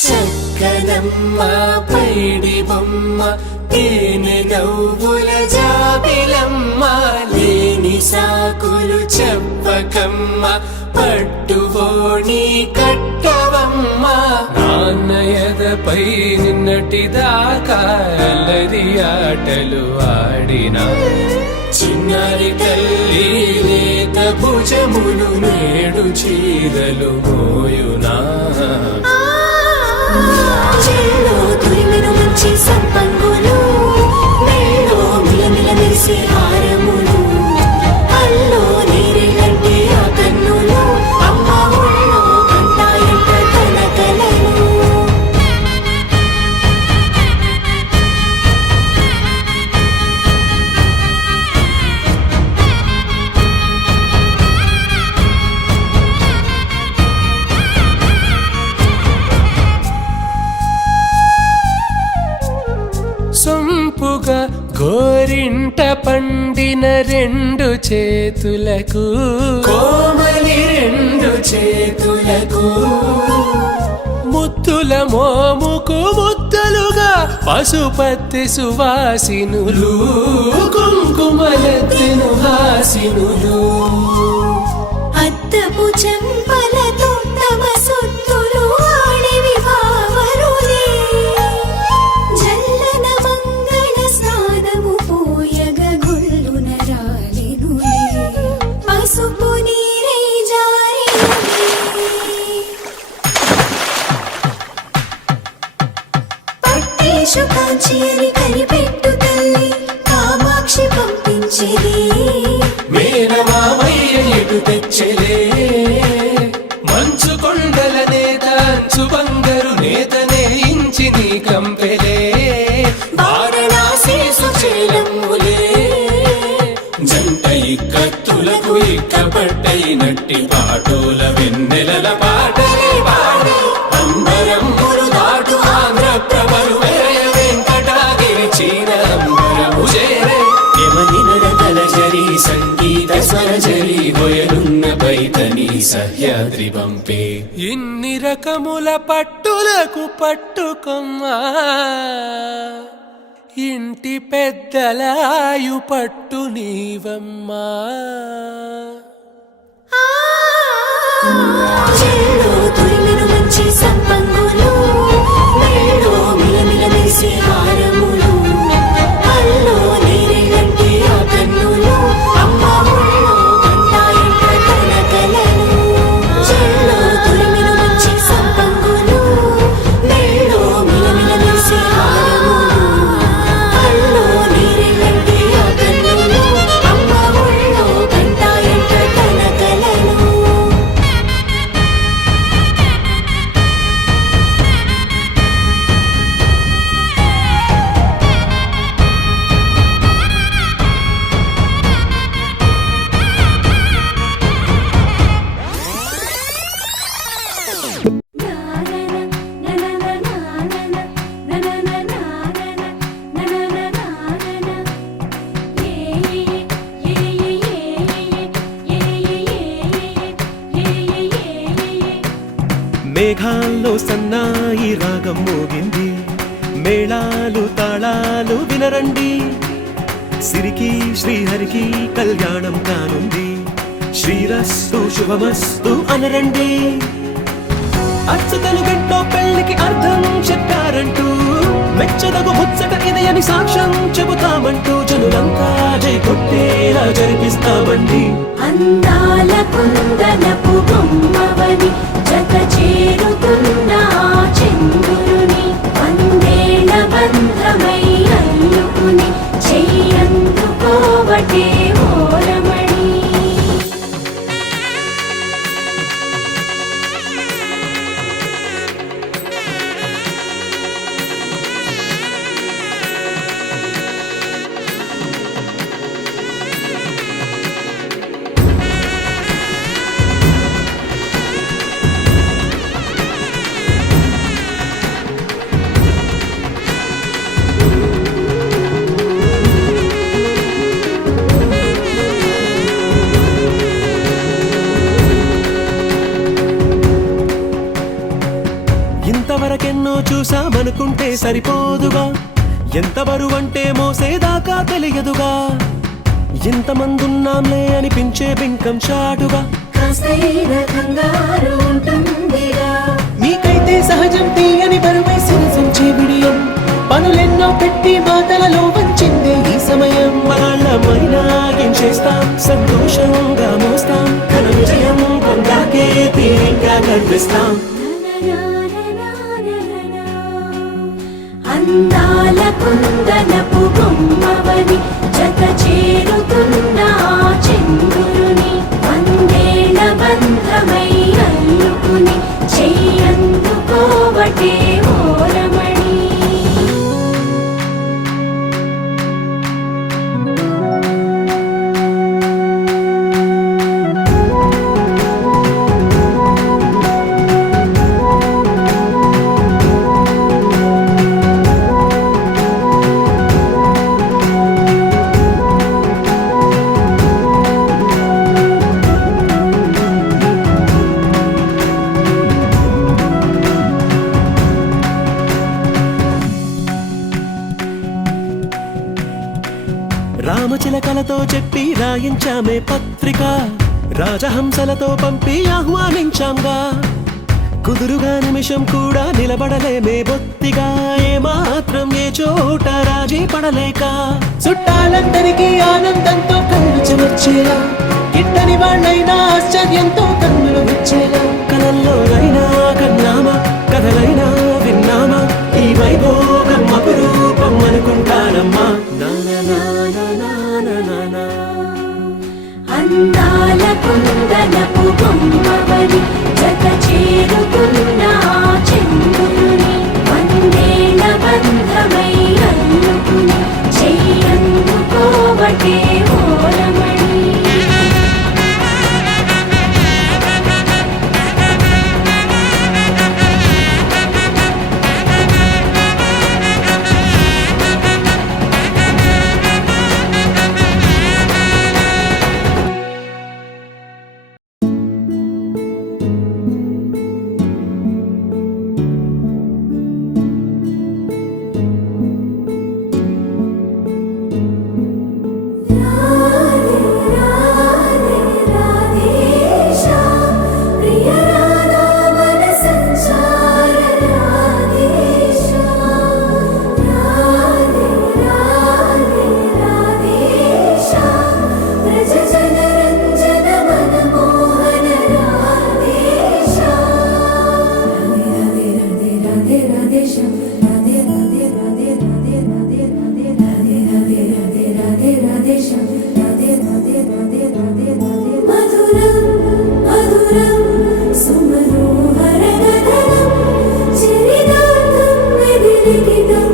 చక్కనమ్మ పైడి బొమ్మ తేనె నవ్వుల జాబిలమ్మ లేని సాకులు చెప్పకమ్మ పట్టువోణి కట్టవమ్మ నాన్నయదపై నిన్నటిదాకా అల్లరి ఆటలు ఆడినా చిన్నారి తల్లి లేత భుజములు నేడు చీరలు మోయునా చెల్లో తురిమెను మంచి సంపంగులు మేలో మిలమిల మెరిసే హారములు అల్లో నీరెళ్ళంటే ఆ కన్నులు అమ్మ ఒళ్ళో కంటాయంట తన కలలు సొంపుగా గోరింట పండిన రెండు చేతులకు కోమలి రెండు చేతులకు ముద్దుల మోముకు ముద్దలుగా పశుపతి సువాసినులు కుంకుమలెత్తిను హాసినులు అద్దపు చెంపలతో తమ సొత్తులు ఆడివి బావరులే జల్లన మంగళ స్నానము పోయగ గుళ్ళున రాలెనులే పసుపు నీరై జారినులే పట్టేషు కాంచి అని కనిపెట్టు తల్లి కామాక్షి పంపించిరి మేనమామయ్య ఎటు తెచ్చలే మంచు కొండల నేత అంచు బంగారు నేతనే ఇంచి నీ కంపెలే వారణాసి సుచేలమ్ములే జంట ఇక్కత్తులకు ఇక్కపట్టయినట్టి పాటోల వెన్నెలల పాటలే పాడే అంబరమ్ములు దాటు ఆంధ్ర ప్రభలు వేయ వెంకటాగిరి చీర అంబరము చేరే యమనినరతలజరి సంగీత స్వరజరి గొయలున్న బైతని సహ్యాద్రి పంపే ఇన్ని రకముల పట్టులకు పట్టుకొమ్మా ఇంటి పెద్దలాయు పట్టు నీవమ్మా చెల్లో తురిమెను మంచి సంపంగులు మేలో మిలమిల మెరిసే హారములు అల్లో నీరెళ్ళంటే ఆ కన్నులు అమ్మ ఒళ్ళో కంటాయంట తన కలలు చెల్లో తురిమెను మంచి సంపంగులు మేలో మిలమిల మెరిసే హారములు అల్లో నీరెళ్ళంటే ఆ కన్నులు అమ్మ ఒళ్ళో కంటాయంట తన కలలు మేఘాల్లో సన్నాయి రాగం మోగింది మేళాలు తాళాలు వినరండి సిరికి శ్రీహరికి కళ్యాణం కానుంది శ్రీరస్తు శుభమస్తు అనరండి అచ్చతలు గంటో పెళ్లికి అర్థం చెప్పారంటూ మెచ్చదగు ముచ్చట ఇదయని సాక్ష్యం చెబుతామంటూ జనులంతా జై కొట్టేలా జరిపిస్తామండి అందాల కుందనపు బొమ్మవని జత చేరుతున్న ఆ చంద్రుని వందేళ్ల బంధమై అల్లుకుని చెయ్యందుకోవటే ఓరమణి ఇంతవరకెన్నో చూసామనుకుంటే సరిపోదుగా, ఎంత బరువంటే మోసేదాకా తెలియదుగా, ఇంతమందున్నాంలే అనిపించే బింకం చాటుగా. కాస్తైనా కంగారు ఉంటుందిగా, మీకైతే సహజం తీయని బరువై సిరసించే బిడియం, పనులెన్నో పెట్టి మాటలలో వంచిందే ఈ సమయం. వాళ్ళమైనా ఏం చేస్తాం, సంతోషంగా మోస్తాం, ఘన విజయం పొందాకే తీరిగ్గా కనిపిస్తాం. అందాల కుందనపు బొమ్మవని జత చేరుతున్న ఆ చంద్రుని, వందేళ్ల బంధమై అల్లుకుని చెయ్యందుకోవటే ఓరమణి. రామచిలకలతో చెప్పి రాయించామే పత్రిక, రాజహంసలతో పంపి ఆహ్వానించాంగా, కుదురుగా నిమిషం కూడా నిలబడలేమే బొత్తిగా, ఏ మాత్రం ఏ చోట రాజీ పడలేక, చుట్టాలందరికీ ఆనందంతో కళ్ళు చెమర్చేలా, గిట్టని వాళ్ళైనా ఆశ్చర్యంతో కన్నులు వచ్చేలా, కలల్లోనైనా కన్నామా, కథలైనా విన్నామా, ఈ వైభోగం అపురూపం అనుకుంటానమ్మా. అందాల కుందనపు బొమ్మవని జత చేరుతున్న ఆ చంద్రుని, వందేళ్ల బంధమై అల్లుకుని చెయ్యందుకోవటే ఓరమణి. మధురం మధురం సుమనోహర గగనం చిరిదాంతం విదిలిఖితం